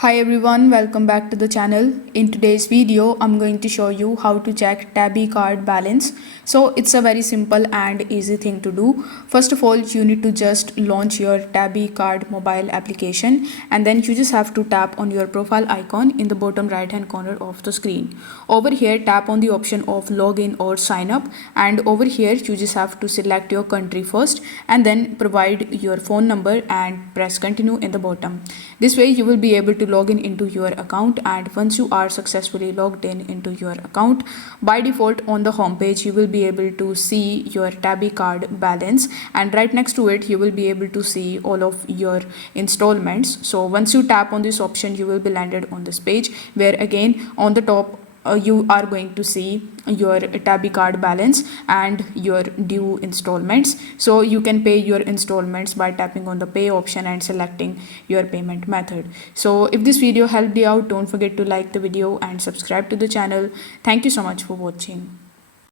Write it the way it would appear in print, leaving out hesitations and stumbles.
Hi everyone, welcome back to the channel. In today's video, I'm going to show you how to check Tabby card balance. So it's a very simple and easy thing to do. First of all, you need to just launch your Tabby card mobile application, and then you just have to tap on your profile icon in the bottom right hand corner of the screen. Over here, tap on the option of login or sign up, and over here you just have to select your country first and then provide your phone number and press continue in the bottom. This way you will be able to log in into your account, and once you are successfully logged in into your account, by default on the home page you will be able to see your Tabby card balance, and right next to it you will be able to see all of your installments. So once you tap on this option, you will be landed on this page where again on the top you are going to see your Tabby card balance and your due installments. So you can pay your installments by tapping on the pay option and selecting your payment method. So if this video helped you out, don't forget to like the video and subscribe to the channel. Thank you so much for watching.